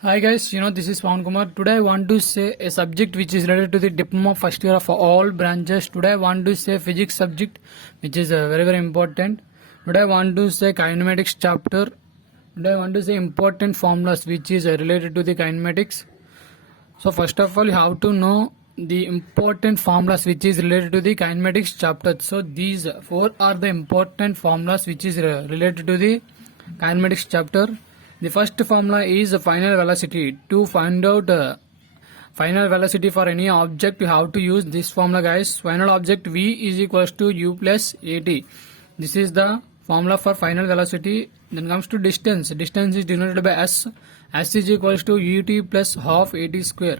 Hi guys, this is Pawan Kumar. Today I want to say a subject which is related to the diploma first year of all branches. Today I want to say physics subject which is very important. Today I want to say kinematics chapter. Today I want to say important formulas which is related to the kinematics. So first of all you have to know the important formulas which is related to the kinematics chapter. So these four are the important formulas which is related to the kinematics chapter. The first formula is final velocity. To find out final velocity for any object, you have to use this formula, guys. Final object v is equals to u plus at. This is the formula for final velocity. Then comes to distance. Distance is denoted by s. S is equals to ut plus half at square.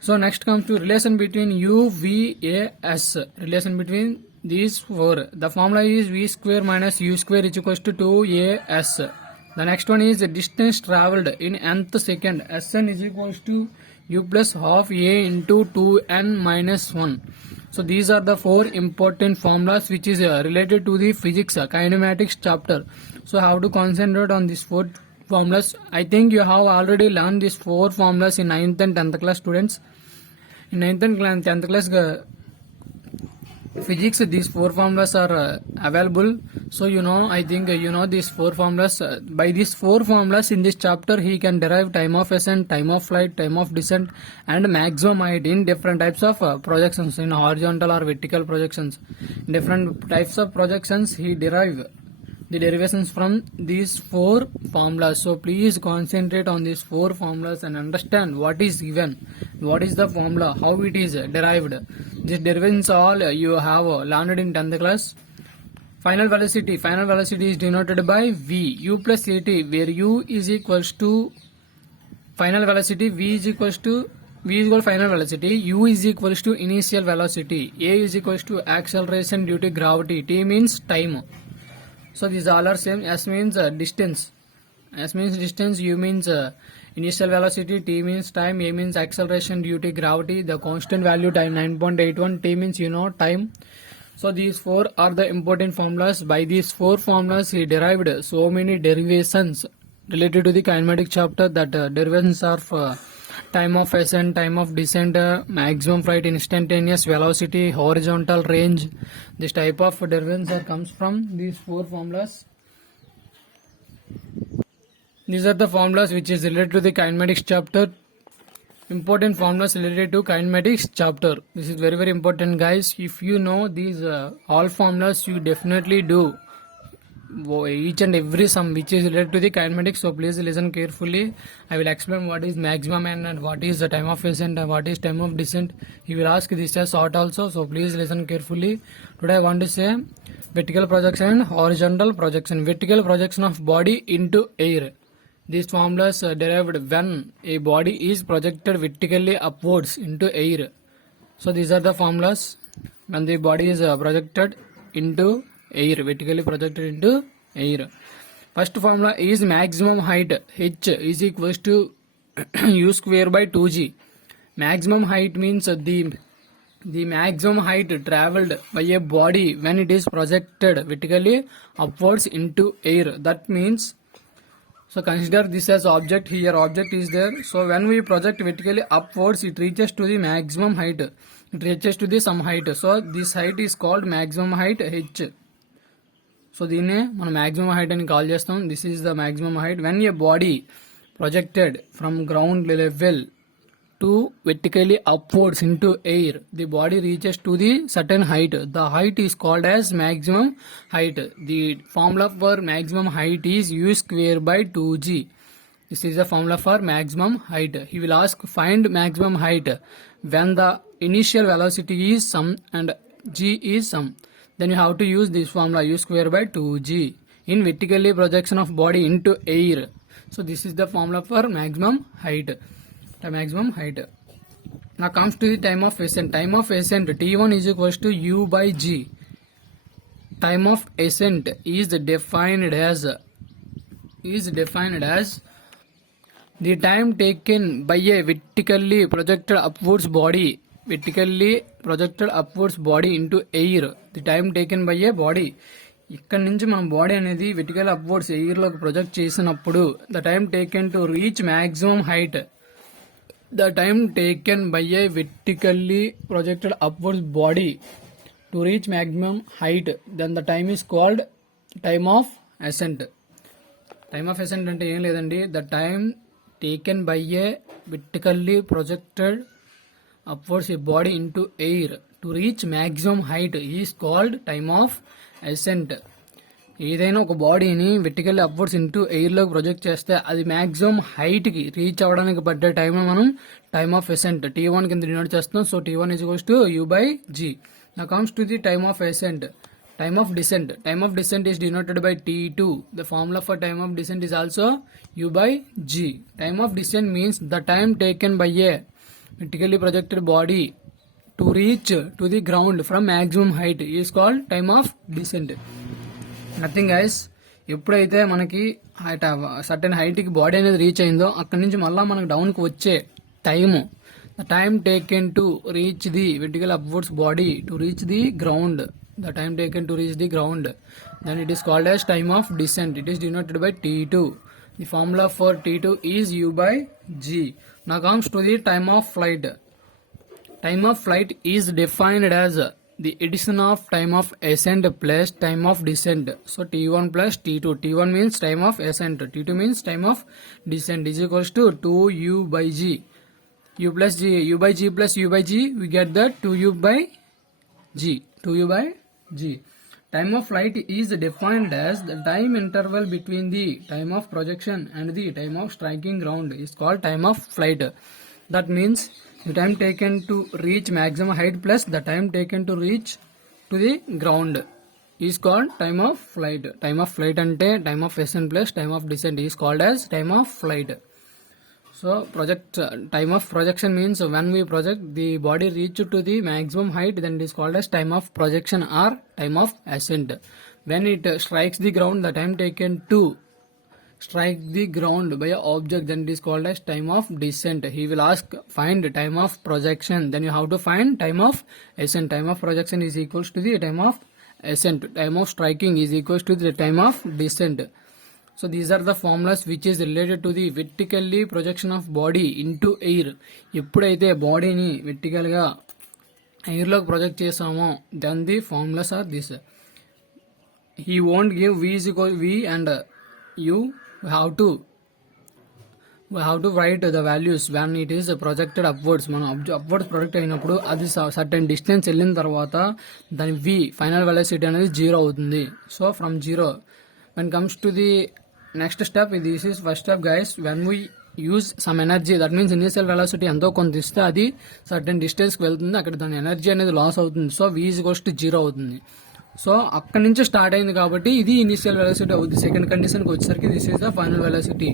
So next comes to relation between u, v, a, s. Relation between these four. The formula is v square minus u square is equals to 2as. The next one is the distance travelled in nth second. Sn is equals to u plus half a into 2n minus 1. So these are the four important formulas which is related to the physics kinematics chapter. So how to concentrate on these four formulas. I think you have already learned these four formulas in 9th and 10th class students. In 9th and 10th class physics, these four formulas are available. So I think these four formulas. By these four formulas in this chapter he can derive time of ascent, time of flight, time of descent and maximum height in different types of projections, in horizontal or vertical projections. In different types of projections he derive the derivations from these four formulas. So please concentrate on these four formulas and understand what is given, what is the formula, how it is derived. These derivations all you have learned in 10th class. Final velocity. Final velocity is denoted by v, u plus at, where u is equals to final velocity, v is equals to final velocity, u is equals to initial velocity, a is equals to acceleration due to gravity, t means time. So these all are same. S means distance. S means distance. U means initial velocity. T means time. A means acceleration due to gravity. The constant value time 9.81. T means time. So these four are the important formulas. By these four formulas he derived so many derivations related to the kinematic chapter. That derivations are for time of ascent, time of descent, maximum flight, instantaneous velocity, horizontal range. This type of derivations comes from these four formulas. These are the formulas which is related to the kinematics chapter. Important formulas related to kinematics chapter. This is very important, guys. If you know these all formulas, you definitely do each and every sum which is related to the kinematics. So please listen carefully. I will explain what is maximum and what is the time of ascent and what is time of descent. He will ask this as short also. So please listen carefully. Today I want to say vertical projection and horizontal projection. Vertical projection of body into air. These formulas derived when a body is projected vertically upwards into air. So these are the formulas when the body is projected into air, vertically projected into air. First formula is maximum height. H is equals to u square by 2g. Maximum height means the maximum height travelled by a body when it is projected vertically upwards into air. That means, so consider this as object. Here object is there. So when we project vertically upwards, it reaches to the maximum height. It reaches to the some height. So this height is called maximum height h. So దీన్నే మనం maximum height అని call చేస్తాం. This is the maximum height when a body projected from ground level to vertically upwards into air. The body reaches to the certain height. The height is called as maximum height. The formula for maximum height is u square by 2g. This is the formula for maximum height. He will ask find maximum height when the initial velocity is some and g is some. Then you have to use this formula u square by 2g in vertically projection of body into air. So this is the formula for maximum height. The maximum height. Now comes to the time of ascent. Time of ascent t1 is equals to u by g. Time of ascent is defined as the time taken by a vertically projected upwards body into air. The time taken by a body ఇక్కడ నుంచి మన body అనేది vertical upwards air లోకి project చేసినప్పుడు the time taken to reach maximum height, the time taken by a vertically projected upwards body to reach maximum height, then the time is called time of ascent. Time of ascent అంటే ఏం లేదండి, the time taken by a vertically projected upwards a body into air to reach maximum height is called time of ascent. ఏదైనా ఒక బాడీని vertically upwards into air లోకి project చేస్తే అది maximum height కి రీచ్ అవ్వడానికి పడ్డే టైం మనం టైమ్ ఆఫ్ అసెంట్ T1 కింద డినోట్ చేస్తాం. So T1 is equals to U/G. Now comes to the time of ascent. Time of descent. Time of descent is denoted by T2. The formula for time of descent is also U/G. Time of descent means the time taken by a vertically projected body to reach to the ground from maximum height is called time of descent. Nothing guys, ఎప్పుడైతే మనకి certain height కి body అనేది reach అయిందో అక్కడి నుంచి మళ్ళీ మనకు down కి వచ్చే time, the time taken to reach the vertical upwards body to reach the ground, the time taken to reach the ground, then it is called as time of descent. It is denoted by T2. The formula for T2 is U/G. Now comes to the time of flight. Time of flight is defined as the addition of time of ascent plus time of descent. So T1 plus T2. T1 means time of ascent. T2 means time of descent is equals to 2U/G. U plus G. U/G plus U/G, we get that 2U/G. 2U/G. Time of flight is defined as the time interval between the time of projection and the time of striking ground is called time of flight. That means the time taken to reach maximum height plus the time taken to reach to the ground is called time of flight. Time of flight ante time of ascent plus time of descent is called as time of flight. So time of projection means when we project the body reach to the maximum height, then it is called as time of projection or time of ascent. When it strikes the ground, the time taken to strike the ground by an object, then it is called as time of descent. He will ask find time of projection, then you have to find time of ascent. Time of projection is equals to the time of ascent. Time of striking is equals to the time of descent. So these are the formulas which is related to the vertically projection of body into air. ఎప్పుడైతే బాడీని vertical గా air లోకి project చేసామో then the formulas are this. He won't give V is equal V and U. We have to write the values when it is projected upwards. మనం upwards project అయినప్పుడు అది certain distance వెళ్ళిన తర్వాత దాని V final velocity అనేది 0 అవుతుంది. So from 0 when comes to the next step, this is first step guys, when we use some energy, that means initial velocity ఎంతో కొంత ఇస్తే అది సర్టెన్ డిస్టెన్స్ కి వెళ్తుంది, అక్కడ దాని ఎనర్జీ అనేది లాస్ అవుతుంది. So V is equals to 0 అవుతుంది. సో అక్కడి నుంచి స్టార్ట్ అయింది కాబట్టి ఇది ఇనిషియల్ వెలాసిటీ అవుతుంది. సెకండ్ కండిషన్ కి వచ్చేసరికి this is the final velocity.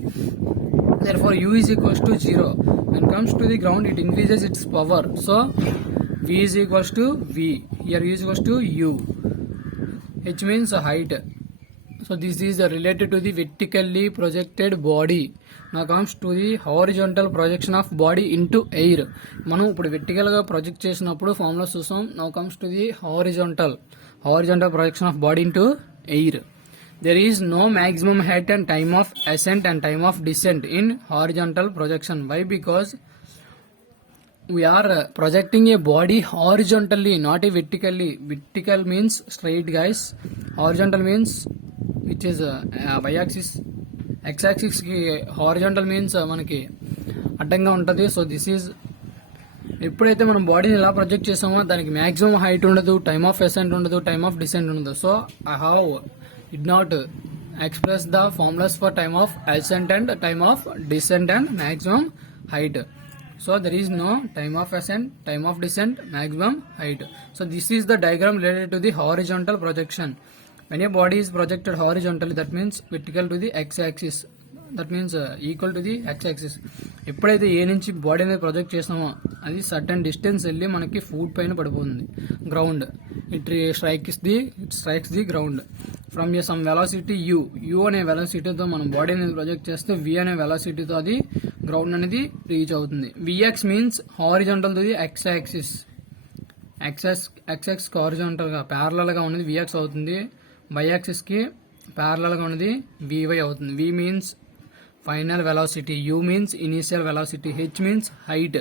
therefore U is equals to 0. when comes to the ground, it increases its power. so V is equals to V. here U is equals to U. H means height. So this is related to the vertically projected body. Now comes to the horizontal projection of body into air. మనం ఇప్పుడు vertical గా project చేసినప్పుడు formula చూసాం. Now comes to the horizontal projection of body into air. There is no maximum height and time of ascent and time of descent in horizontal projection. Why? Because we are projecting a body horizontally, not a vertically. Vertical means straight guys. Horizontal means which is y-axis. x-axis కి horizontal means మనకి అడ్డంగా ఉంటుంది. So this is ఎప్పుడైతే మనం బాడీని ఇలా project చేసామో దానికి మాక్సిమం హైట్ ఉండదు, టైమ్ ఆఫ్ అసెంట్ ఉండదు, టైమ్ ఆఫ్ డిసెంట్ ఉండదు. So I have did not express the formulas for time of ascent and time of descent and maximum height. So there is no time of ascent, time of descent, maximum height. So this is the diagram related to the horizontal projection. When a body is projected horizontally, that means vertical to the x-axis. That means equal to the x-axis. ఎప్పుడైతే ఏ నుంచి body అనేది project చేసినామో అది certain distance వెళ్ళి మనకి foot పైన పడిపోతుంది ground. It strikes the ground from A some velocity u అనే వెలాసిటీతో మనం బాడీ అనేది ప్రొజెక్ట్ చేస్తే v అనే వెలాసిటీతో అది గ్రౌండ్ అనేది రీచ్ అవుతుంది. vx means horizontal to the x-axis. x-axis horizontal గా ప్యారలల్ గా ఉన్నది vx అవుతుంది. y యాక్సిస్ కి ప్యారలల్ గా ఉన్నది vy అవుతుంది. v means final velocity, u means initial velocity, h means height.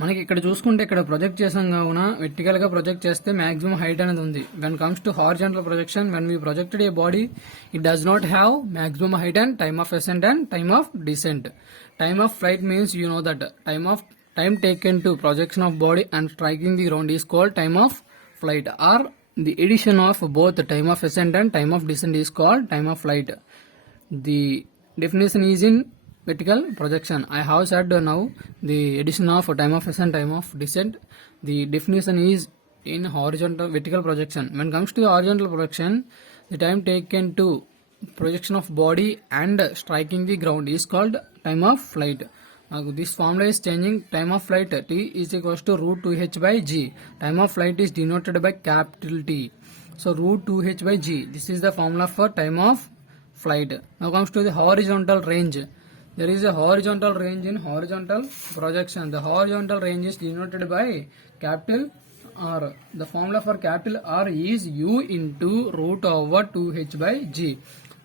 మనకి ఇక్కడ చూసుకుంటే ఇక్కడ ప్రొజెక్ట్ చేసాం కావున వెర్టికల్ గా ప్రొజెక్ట్ చేస్తే మాక్సిమం హైట్ అనేది ఉంది. When comes to horizontal projection, when we projected A body, it does not have maximum height and time of ascent and time of descent. Time of flight means you know that time taken to projection of body and striking the ground is called time of flight, or the addition of both time of ascent and time of descent is called time of flight. The definition is in vertical projection. I have said now the addition of time of ascent, time of descent. The definition is in horizontal vertical projection. When it comes to horizontal projection, the time taken to projection of body and striking the ground is called time of flight. Now this formula is changing. Time of flight t is equals to root 2h by g. Time of flight is denoted by capital T. So root 2h by g. This is the formula for time of flight. Now comes to the horizontal range. There is a horizontal range in horizontal projection. The horizontal range is denoted by capital R. The formula for capital R is U into root over 2h by g.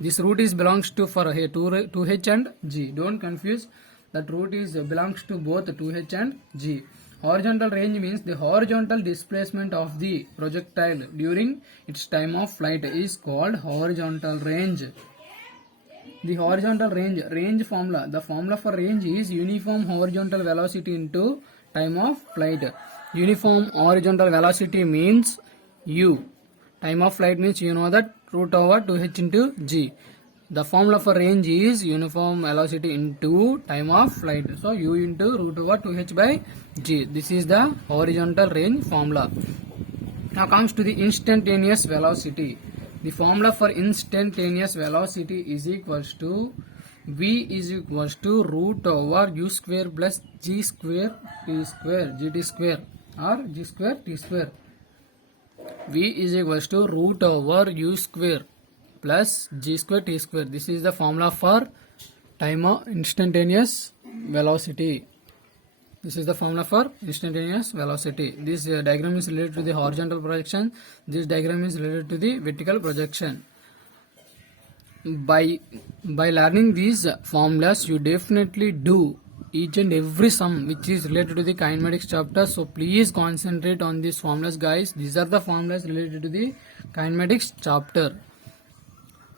This root is belongs to for 2h and g. Don't confuse. That root is belongs to both 2h and g. Horizontal range means the horizontal displacement of the projectile during its time of flight is called horizontal range. The horizontal range formula. The formula for range is uniform horizontal velocity into time of flight. Uniform horizontal velocity means u. Time of flight means you know that root over 2h into g. The formula for range is uniform velocity into time of flight. So u into root over 2h by g. This is the horizontal range formula. Now comes to the instantaneous velocity. The formula for instantaneous velocity is equals to v is equals to root over u square plus g square t square, gt square, or g square t square. V is equals to root over u square plus g square t square. This is the formula for time of instantaneous velocity. This is the formula for instantaneous velocity. This diagram is related to the horizontal projection. This diagram is related to the vertical projection. By learning these formulas, you definitely do each and every sum which is related to the kinematics chapter. So please concentrate on these formulas, guys. These are the formulas related to the kinematics chapter.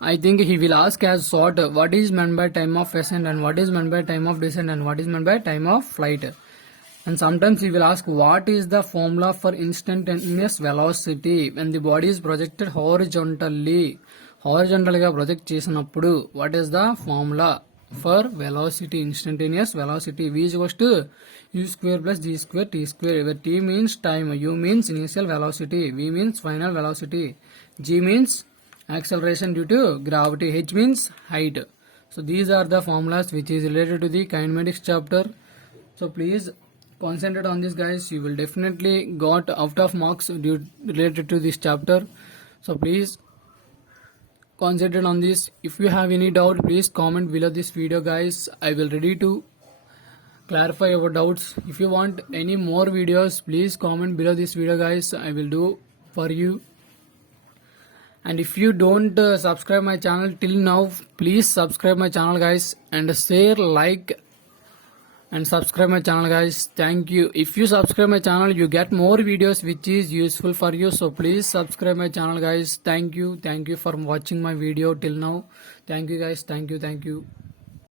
I think he will ask as sort what is meant by time of ascent and what is meant by time of descent and what is meant by time of flight. And sometimes he will ask what is the formula for instantaneous velocity when the body is projected horizontally. Horizontally గా project చేసినప్పుడు what is the formula for velocity, instantaneous velocity? V is equals to u square plus g square t square, where t means time, u means initial velocity, v means final velocity, g means acceleration due to gravity, h means height. So these are the formulas which is related to the kinematics chapter. So please concentrate on this, guys. You will definitely got out of marks related to this chapter. So please concentrate on this. If you have any doubt, please comment below this video, guys. I will ready to clarify your doubts. If you want any more videos, please comment below this video, guys. I will do for you. And if you don't subscribe my channel till now, please subscribe my channel, guys, and share, like, and subscribe my channel, guys. Thank you. If you subscribe my channel, you get more videos which is useful for you. So please subscribe my channel, guys. Thank you for watching my video till now. Thank you, guys. Thank you.